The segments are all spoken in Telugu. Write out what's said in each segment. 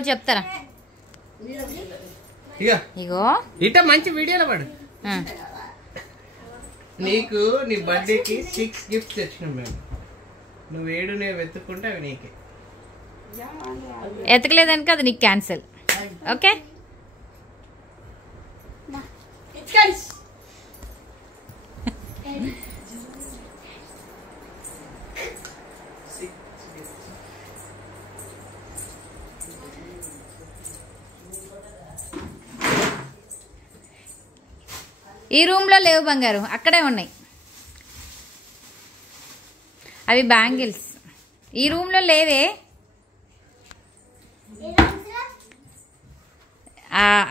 ఒకటి చెప్తారా? ఇగో ఇట మంచి వీడియోలో పడు. నీకు నీ బర్త్డేకి 6 గిఫ్ట్స్ తెచ్చినాం మేము. నువ్వు 7 నేను వెతుక్కుంటే అవి నీకే. ఎతకలేదనుక అది నీకు క్యాన్సిల్. ఓకే ఈ రూమ్లో లేవు బంగారు, అక్కడే ఉన్నాయి అవి బ్యాంగిల్స్. ఈ రూమ్లో లేవే,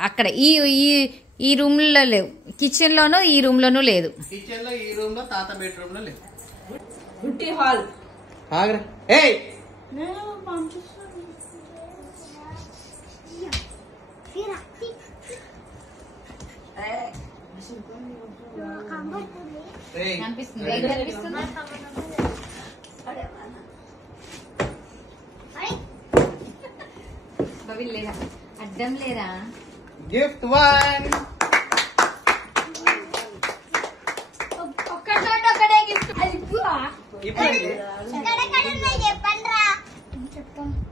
అక్కడ ఈ ఈ రూమ్లో లేవు. కిచెన్లోనూ ఈ రూమ్లోనూ లేదు. కిచెన్లో ఈ రూమ్లో తాత బెడ్రూమ్లో లేవు. Beauty hall Agra. ఏయ్ అడ్డం లేరా? గిఫ్ట్ 1.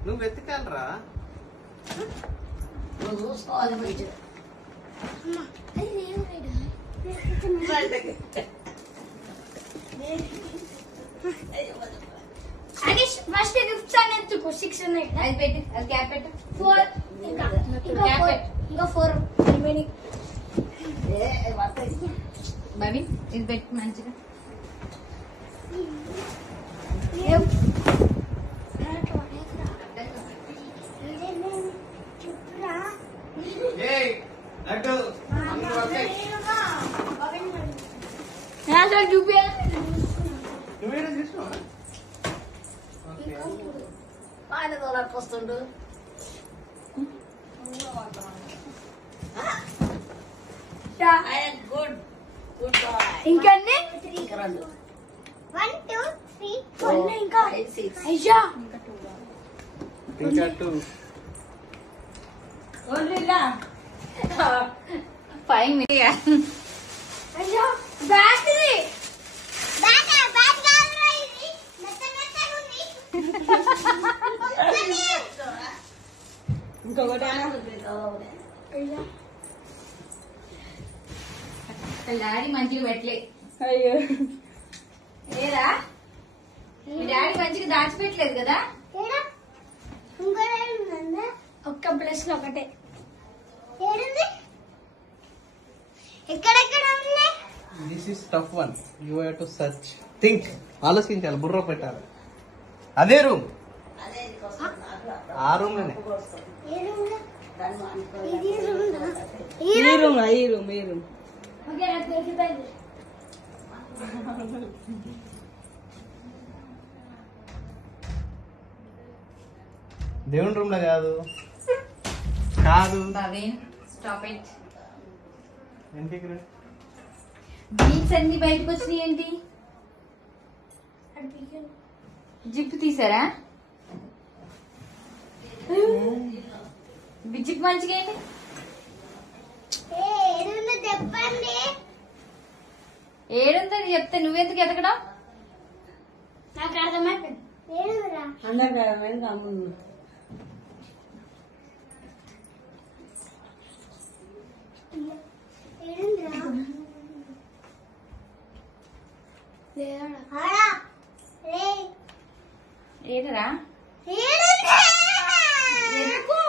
నువ్వు వెతకాలరా. ఫస్ట్ గిఫ్ట్స్ అనేందుకు 6 ఉన్నాయి. అది పెట్టి అది క్యాప్ పెట్టు. 4 ఇంకా 4 రిమైనింగ్. బాబీ ఇది పెట్టి మంచిగా. వస్తుండు ఇంకా 1 2 3 ఇంకా 2 ఓన్లీలా 5 minutes. బ్యాటరీ డాడీ మంచిగా పెట్టలే. అయ్యో లేదా మీ డాడీ మంచిగా దాచిపెట్టలేదు కదా? ఒక్క ప్లేస్ లో ఒకటే ఎక్కడెక్కడ ఉంది. This is tough one. You have to search, think, ఆలోచించాలి, బుర్ర పెట్టాలి. అదే రూమ్, ఆ రూమ్ లోనే. ఈ రూమ్ ఓకే నాకు తెలిసిపోయింది. దేవుని రూమ్ లో కాదు కాదు. Bhavin stop it. ఎందుకు బీచ్ అన్ని బయటకు వచ్చినాయి ఏంటి? జిప్ తీసారా? జిప్ మంచిగా ఏంటి? చెప్పండి ఏడుందని చెప్తే నువ్వెందుకు ఎతకడం? నాకు అర్థమైపోయింది. అందరికి అర్థమైంది. అమ్ముంది ఏడరా? ఎందుకు?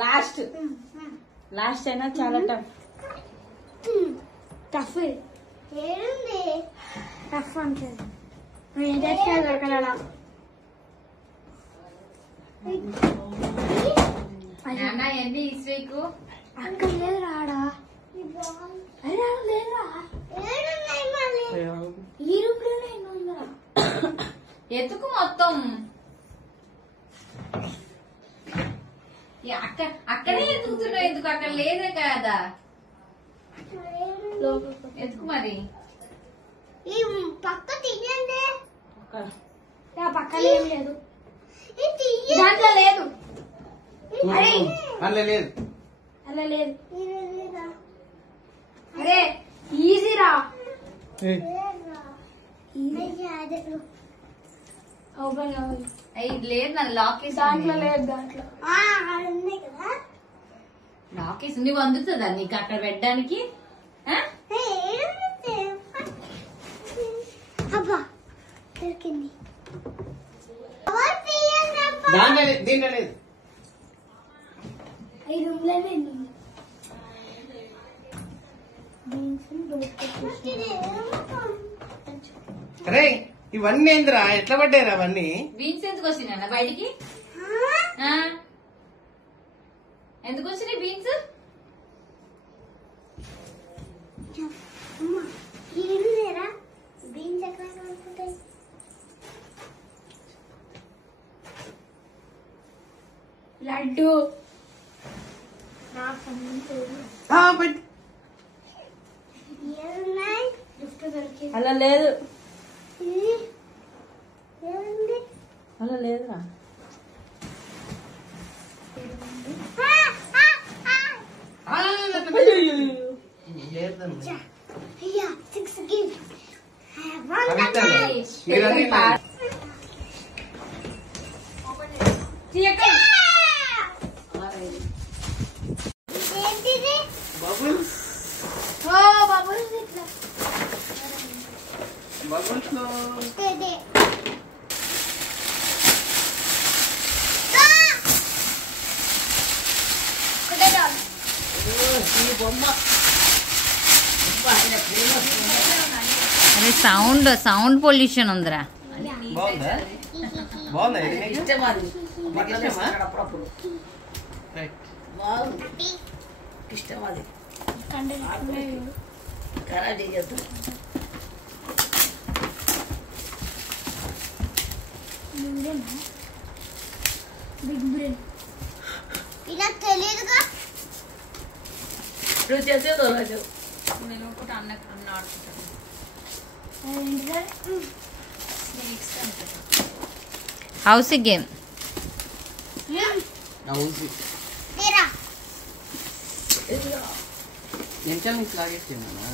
లాస్ట్ అయినా చాలా టఫ్ టఫ్ ఉంటుంది. దొరకడా నాన్న ఎన్ని ఇస్త్రీకు అక్కడ లేదు రాడా? లేదా ఈ రూమ్ లోనే ఎత్తుకు మొత్తం. అక్కడే ఎత్తుకుతున్నావు ఎందుకు? అక్కడ లేదే కదా, ఎత్తుకు మరి. ఈ పక్క తీయండి. పక్కన ఏం లేదు, దాంట్లో లేదు. అందులో లేదు. అలా లేదు. అరే ఈజీరా. ఓపెన్ అవ్వాలి. ఇది లేదు నన్ను లాక్ వేసి దాంట్లో లేదు. దాంట్లో లాక్ వేసి నువ్వు అందుతుందా నీకు అక్కడ పెట్టడానికి? ఆ? అబ్బా దొరికింది. దాంట్లో లేదు, దీంట్లో లేదు. ఈ రూమ్ లో అరే ఇవన్నీ ఏందిరా, ఎట్లా పడ్డాయిరా అవన్నీ? బీన్స్ ఎందుకు వచ్చినా బయటికి? ఆ? ఎందుకు వచ్చినాయి బీన్స్? లేరా బీన్స్ ఎక్కడ కలుపుతాయి? లడ్డు ఏమున్నాయి? గిఫ్ట్ దొరికింది. అలా లేదు, ఏముంది? అలా లేదురా. లేదమ్మా. అయ్యా 6 గిఫ్ట్. అవి ఇస్తాను. మీరన్నీ నాయి. ఏంటిది? బబుల్స్. ఓ బబుల్స్ ఇట్లా. బబుల్స్ లో ఇది. ఈ బొమ్మ అరే సౌండ్ పొల్యూషన్ ఉందిరా. బాగుందా? బాగుందా ఇది? నీకు ఇష్టం అది. నీకు ఇష్టమా? అప్పుడప్పుడు రైట్. బాగుంది, ఇష్టం అది. ఖరాబ్ చేయొద్దు. Big brain. ఇలా తెలియదుగా. నువ్వు చేసేదో రాజు. నేను ఒకటి అన్న ఆడుకుంటాను. House game. అవును. తీరా. ఎంత నీకు లాగేసిందన్నా?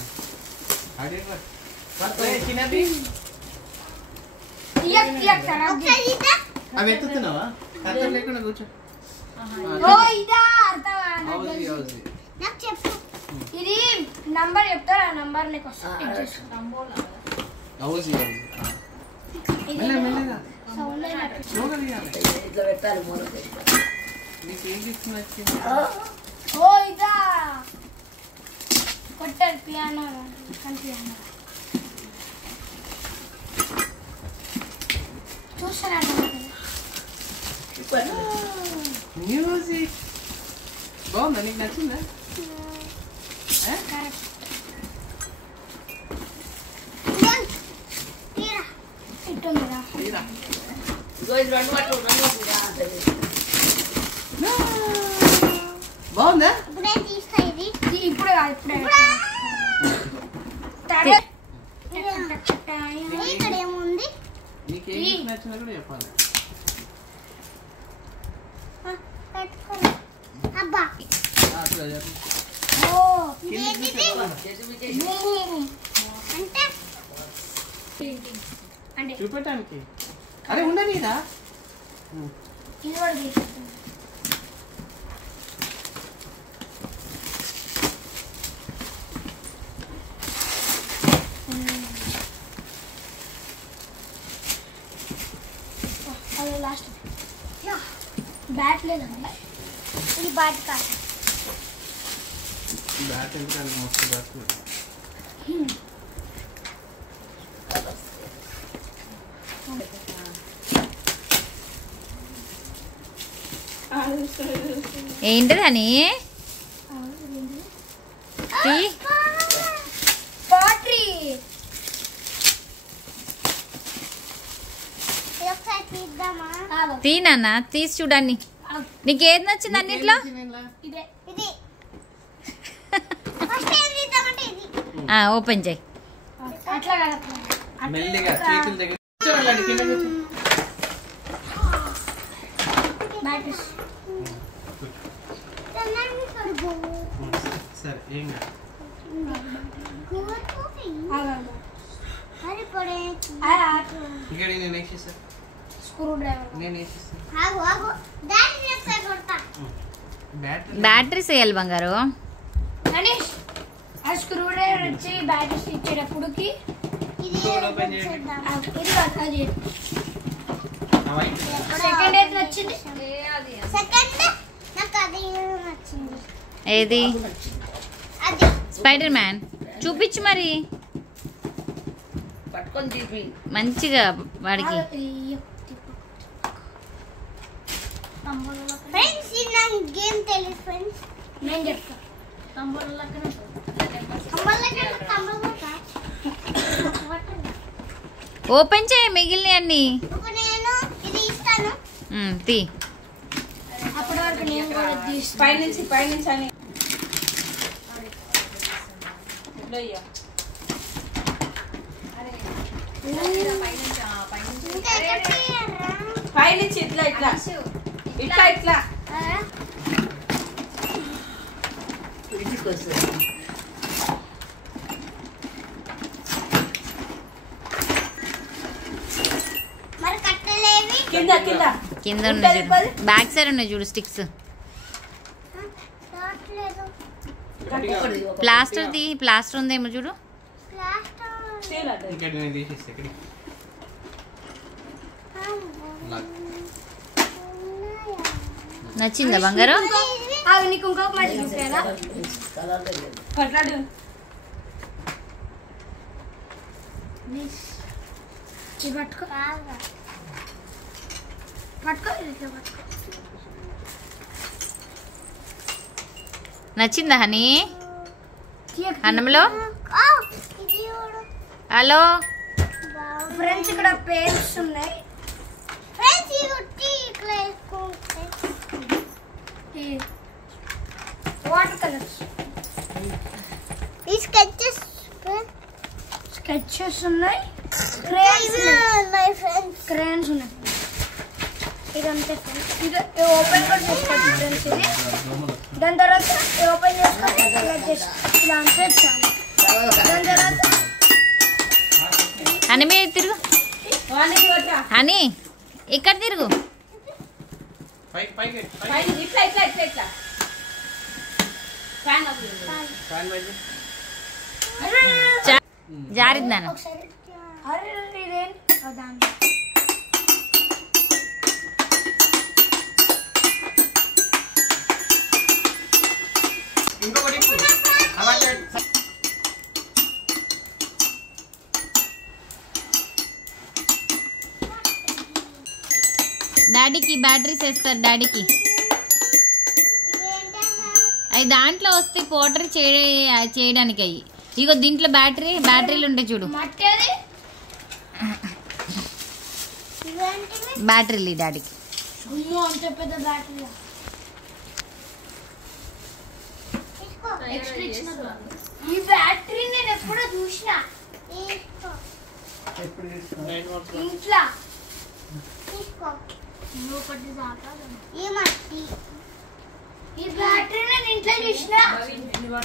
అదే చిన్నది. ఒకసారి ఇదా. అవి ఎత్తుతున్నావా? అర్థం లేకుండా కూర్చో. ఓ ఇదా అర్థమా? Housie housie. నాకు చెప్పు. ఇది నంబర్ చెప్తారా? నంబర్ నీకు వస్తుంది. Housie housie. మెల్లగా సౌండ్ స్లోగా తీయాలి. ఇట్లా పెట్టాలి మూల. నీకు ఏం గిఫ్ట్ నచ్చింది? ఓ ఇదా కొట్టారు పియానో పియానో చూసారా? మ్యూజిక్ బాగుందా? నీకు నచ్చిందా? ఇట్టుందిరా. తీరా. రెండు పట్టు బాగుందా? ఇప్పుడే తీస్తా. ఇది ఇప్పుడే కాదు, ఇప్పుడే. ఇక్కడ ఏముంది? నీకు ఏం గిఫ్ట్ నచ్చినా కూడా చెప్పాలి. పెట్టుకోండి. అబ్బా అట్లా చెప్పు. ఓ ఇదేంటిది? బూమ్ అంటే అంటే చూపెట్టానికి. అరే ఉండనీరా. ఇది కూడా తీసుకుంటాను. అది లాస్ట్ బ్యాట్ లేదండి. ఇది బ్యాట్ కాదు. బ్యాట్ ఎందుకు మస్తు బ్యాట్. ఏంటిదని? పాట్రీ. ఒకసారి తీద్దామా? తీనన్నా తీసి చూడండి. నీకు ఏది నచ్చింది అన్నిట్లో? ఇదే ఇది. ఫస్ట్ ఏం తీద్దామంటే ఇది. ఓపెన్ చేయి. అట్లా కాదు. మెల్లిగా చేతుల దగ్గర కూర్చోరాలండి, కింద కూర్చో. బ్యాటరీస్. సరే ఏం కాదు. ఇక్కడ నేను వేసేస్తాను. స్క్రూ డ్రైవర్ నేను వేసేస్తాను. బ్యాటరీ బ్యాటరీస్ వేయాలి బంగారు. గణేష్ ఆ స్క్రూ డ్రైవర్ వచ్చి బ్యాటరీస్ ఇచ్చేటప్పుడుకి ఓపెన్ చేయండి. ఇది అది ఆ వైట్ సెకండ్ ఏది నచ్చింది ఏది స్పైడర్ మ్యాన్ చూపించు మరి పట్టుకొని తీపి మంచిగా వాడికి. ఫ్రెండ్స్ గేమ్ తెలుసు ఫ్రెండ్స్ నేను చెప్తా ఓపెన్ చేయి మిగిలిన అన్ని. నేను ఇది ఇస్తాను తీ. అప్పటి వరకు నేను కూడా తీస్తాను. పైనుంచి అని ఇట్లయ్యా. పైనుంచి ఇట్లా ఇట్లా ఇట్లా ఇట్లా ఇంటికోసం మరి కట్టలేవి కింద కింద కింద ఉన్నాయి చూడు, బ్యాక్ సైడ్ ఉన్నాయి చూడు స్టిక్స్. ప్లాస్టర్ ఉందేమో చూడు. ఇక్కడ నేను తీసేస్తా. ఇక్కడ నచ్చిందా బంగారు? నీకు ఇంకొక మ్యాజిక్ ఇస్తారా కట్లాడు ఇది పట్టుకో పట్టుకో ఇది ఇట్లా పట్టుకో. నచ్చిందా హనీ? అన్నంలో హలో ఫ్రెండ్స్ ఇక్కడ పెన్స్ ఉన్నాయి. ఫ్రెండ్స్ ఈ ఉట్టి ఇట్లా వేసుకుంటే వాటర్ కలర్స్ ఈ స్కెచెస్ ఉన్నాయి. క్రేయన్స్ ఉన్నాయి ఫ్రెండ్స్. క్రేయన్స్ ఉన్నాయి. ఇదంతే ఫ్రెండ్స్. ఇది ఓపెన్ కూడా చేసుకోవచ్చు ఫ్రెండ్స్. ఇది దాని తర్వాత ఓపెన్ చేసుకొని ఇలా అంతే చాలు. దాని తర్వాత హనీ మీద తిరుగు. హనీ ఇక్కడ తిరుగు. పైకి పైకి ఇట్లా ఇట్లా ఇట్లా ఇట్లా ఫ్యాన్ ఫ్యాన్ వైపు జారిద్దాను. ఒకసారి అరే ఇదేంటి దాన్ని ఇంకొకటి అలాగే డాడీకి బ్యాటరీస్ వేస్తారు డాడీకి. అవి దాంట్లో వస్తే పోటర్ చేయడానికి అవి. ఇగో దీంట్లో బ్యాటరీలు ఉంటాయి చూడు. మట్టేది బ్యాటరీలు డాడీకి. అమ్మో అంత పెద్ద బ్యాటరీ ఈ బ్యాటరీ నేను ఎప్పుడో చూసిన ఇంట్లో ఈ బ్యాటరీ నేను ఇంట్లో చూసిన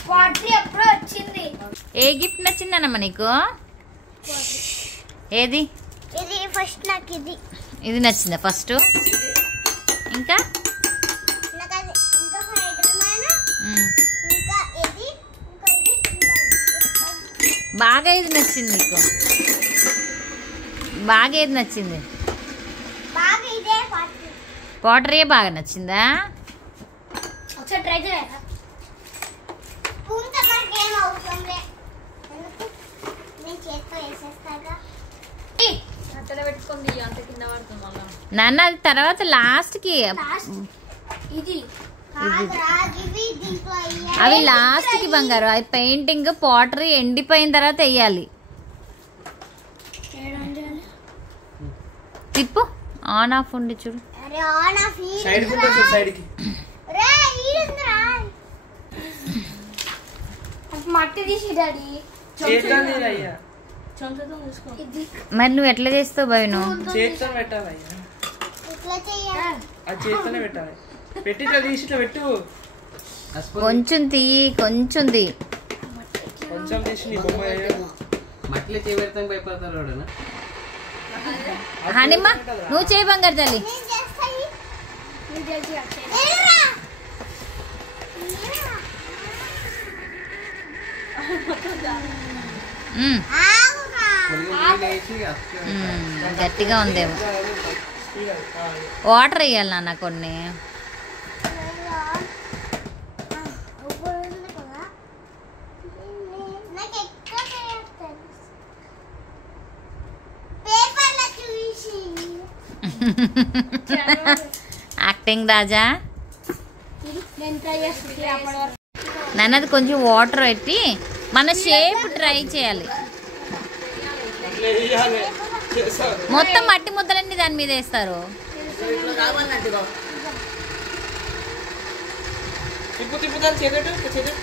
బ్యాటరీ ఎప్పుడో వచ్చింది. ఏ గిఫ్ట్ నచ్చిందన్నమ్మా నీకు? ఏది? ఇది ఫస్ట్ నాకు ఇది నచ్చిందా ఫస్ట్? ఇంకా బాగా ఏది నచ్చింది నీకు? బాగా ఏది నచ్చింది? పోటరే బాగా నచ్చిందా? ఒకసారి ట్రై చేయాలి. నాన్న అది తర్వాత లాస్ట్కి ఇది అవి లాస్ట్కి బంగారు. అది పెయింటింగ్ పోటరీ ఎండిపోయిన తర్వాత వేయాలి. తిప్పు ఆన్ ఆఫ్ ఉండి చూడు. సైడ్ కి సైడ్ కి మట్టి తీసి డాడీ చెంచాతో తీసుకో. మరి నువ్వు ఎట్లా చేస్తావు భయను? చేతితో పెట్టాలి అయ్యా. అది చేతితోనే పెట్టాలి. పెట్టి ఇట్లా తీసి ఇట్లా పెట్టు. కొంచెం తీయి కొంచెం తీ. కొంచెం తీసి నీ బొమ్మ మట్టిలో చేయబెడతాం భయపడతారు వాడనా. హనిమ్మ నువ్వు చేయి బంగారు తల్లి. గట్టిగా ఉందేమో. వాటర్ వేయాలి నాన్న కొన్ని. యాక్టింగ్ రాజా. నాన్నది కొంచెం వాటర్ పెట్టి మన షేప్ ట్రై చేయాలి. మొత్తం మట్టి ముద్దలన్నీ దాని మీద వేస్తారు. తిప్పుతాను చేదట్టు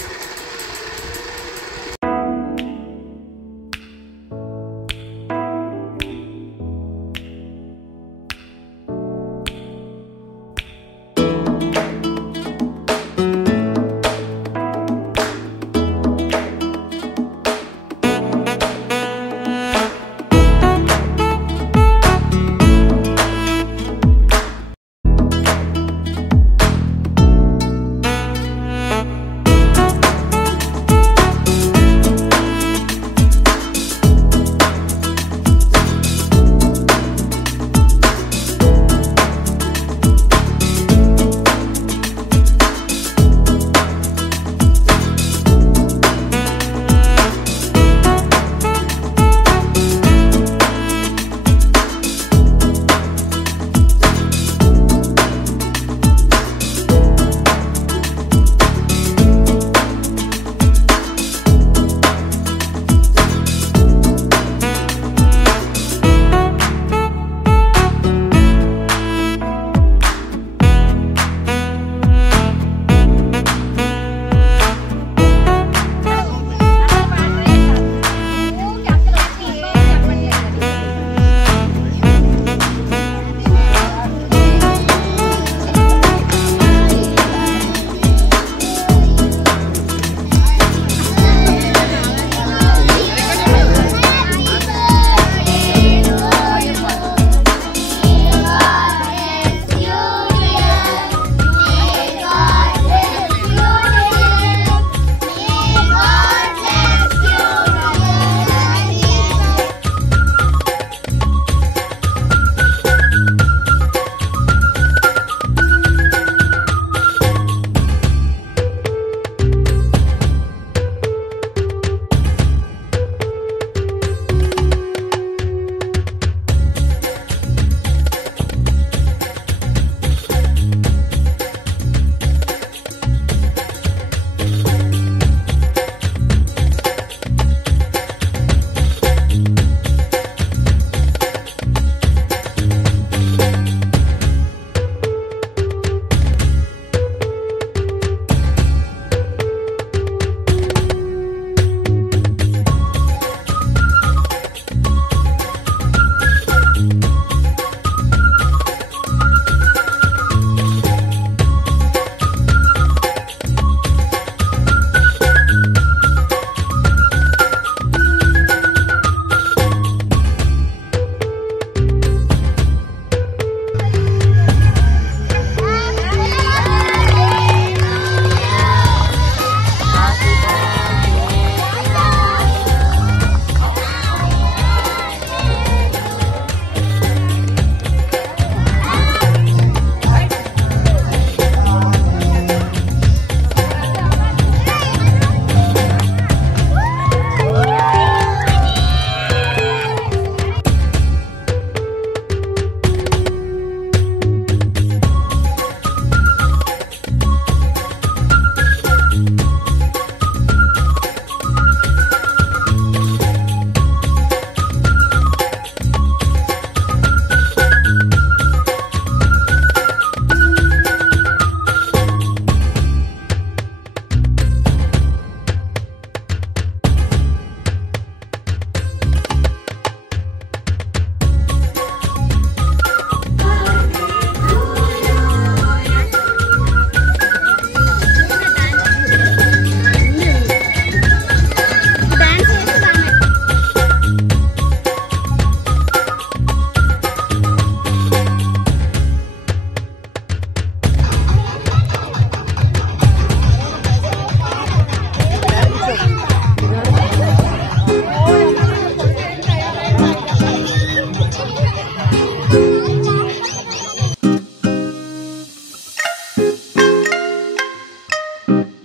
బాయ్.